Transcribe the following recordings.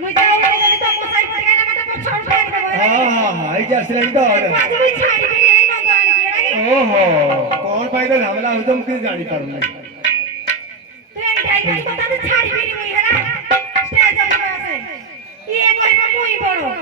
मुझे जल्दी तो मोसाई पर गया मत पर छोड़ फेंक दे हां आई जा सिलेंड तो आज भी छाड़ी भी नहीं ना गाड़ी के ओहो कौन फायदा हमला हम किस गाड़ी कर ले तू एक ढाई गाड़ी बता दे छाड़ी भी नहीं है ना स्टेज पे बस ये कोई पर मुई बड़ो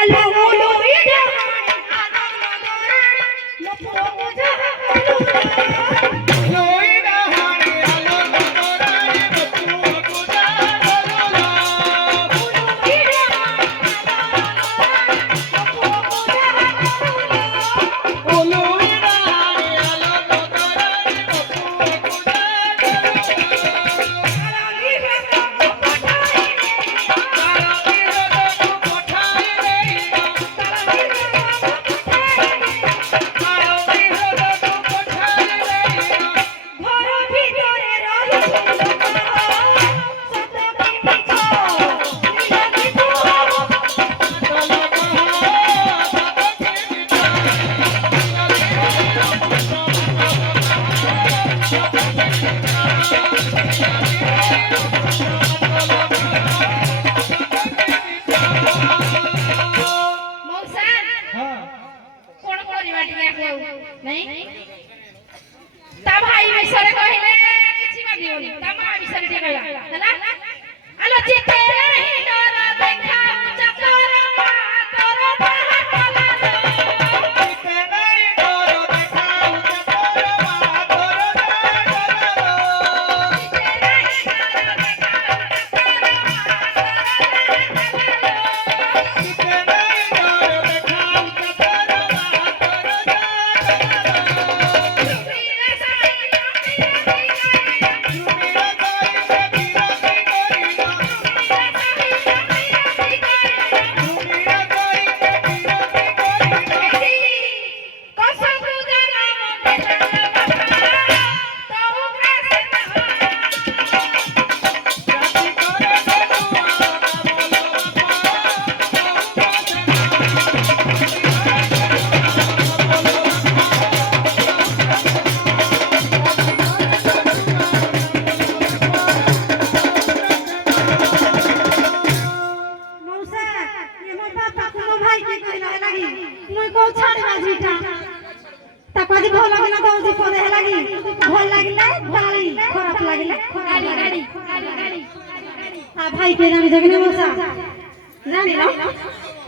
আলো হলো রে আলো নদরা লপুয়া পূজা হলো লই ডাহারে আলো নদরারে বপুয়া পূজা হলো লই ডাহারে আলো নদরারে বপুয়া পূজা ता भाई विषय कहले किछि बादियोनी ता मा विषय टे कहला हला आलो चिते रही डर देखा चकर मा तोर कला चिते नहीं डर देखा चकर मा तोर चिते रही डर देखा चकर मा चिते नहीं डर देखा चकर मा तोर मौसा ये मोर बापा कोनो भाई के कहला लागी मुई को छाड़ बाजीटा तापाजी भल लागना दउजी पदे लागी भल लागले डाली खराब लागले गाड़ी आ भाई के जानी जगने मौसा जानी ना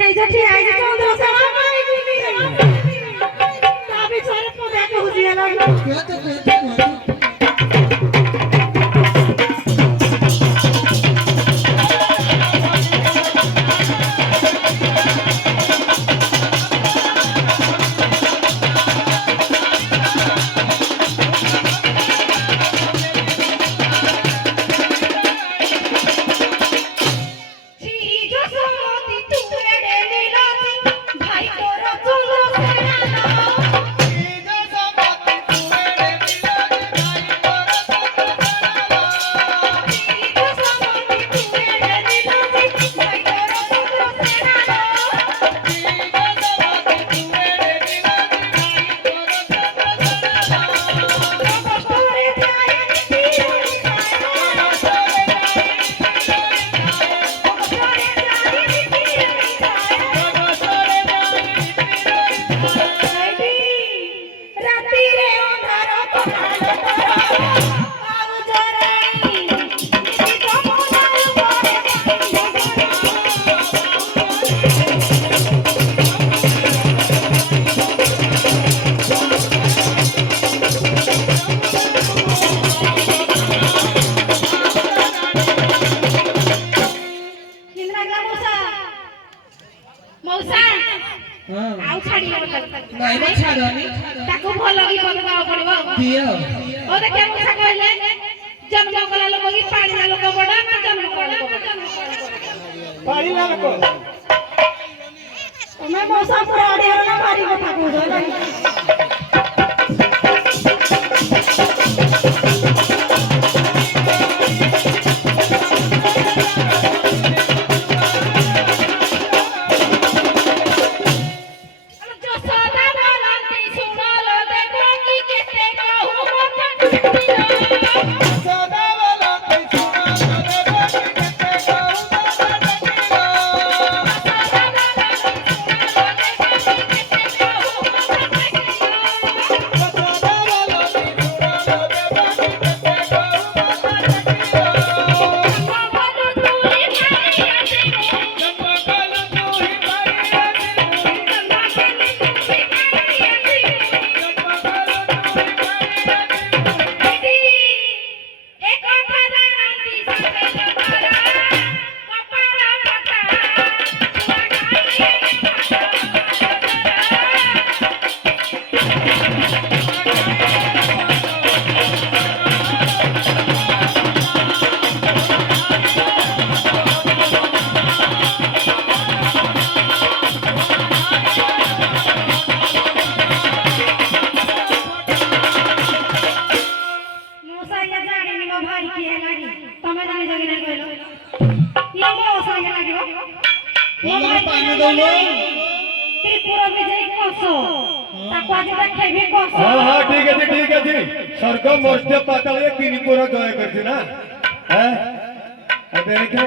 हे जठी आई जे चंद्र सरा भाई गुनी ता बेचारे पदे के हुजिया लागलो मौसा आउ छाड़ी नहीं मत छाड़नी ताको भलो की बदलाव पड़बो दियो ओ देखे मौसा कहले जन्म कला लोग की पानी ना लोग बड़ा ना जन्म कला लोग पानी ना लको मैं मौसा पूरा आड़े ना पानी कथा कहू ना ଭଲ ପାଣି ଦଉନ ତ୍ରିପୁରା ବିଜୟ କସ ତାକୁ ଆଜି ଦେଖେଇବି କସ हाँ हाँ ठीक है स्वर्ग मर्त्य पाताल ये तीन पूरा जय करती ना हैं अब देखे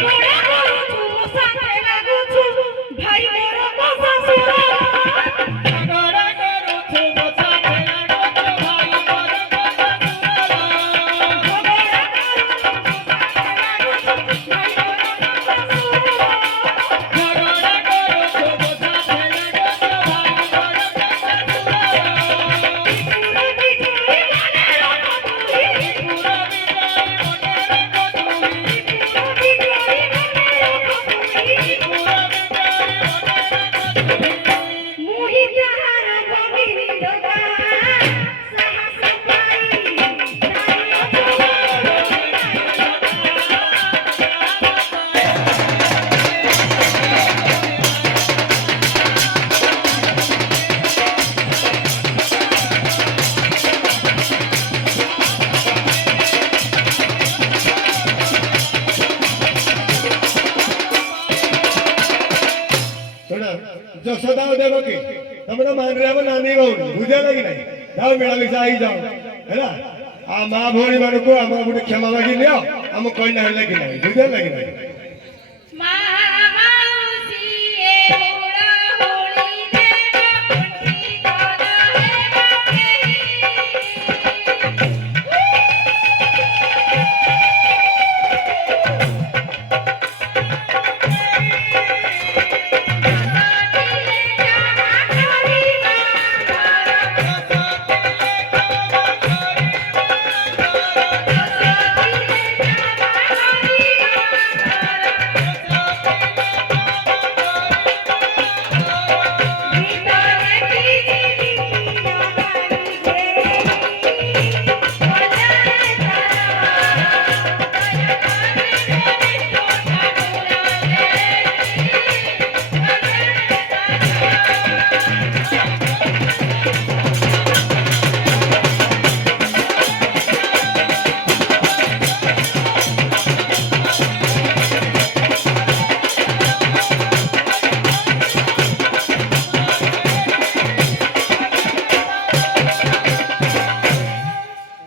बड़ा करू छु साथे लागू छु भाई मोर कसा सुरा ঝগড়া করুছো মছা ফেলা গো ভাই মোর কথা बड़ा करू छु साथे लागू छु ঝগড়া করুছো মছা ফেলা গো ভাই মোর কথা पूरा बिजली मने रखो तुई পুরা বিজয় মনে রাখো তুমি पूरा बिजली मने रखो तुई পুরা বিজয় মনে রাখো তুমি मुही जहार भगिनी दोगा साहस पाई सुना जसोदा देवकी તમને मान रे हम नानी गौरी बुझे लगी नहीं जाओ मेला में आई जाओ है ना आ मां भोरी मान को हम गुटे क्षमा मांगी लियो हम कोई नहीं लगी नहीं बुझे लगी नहीं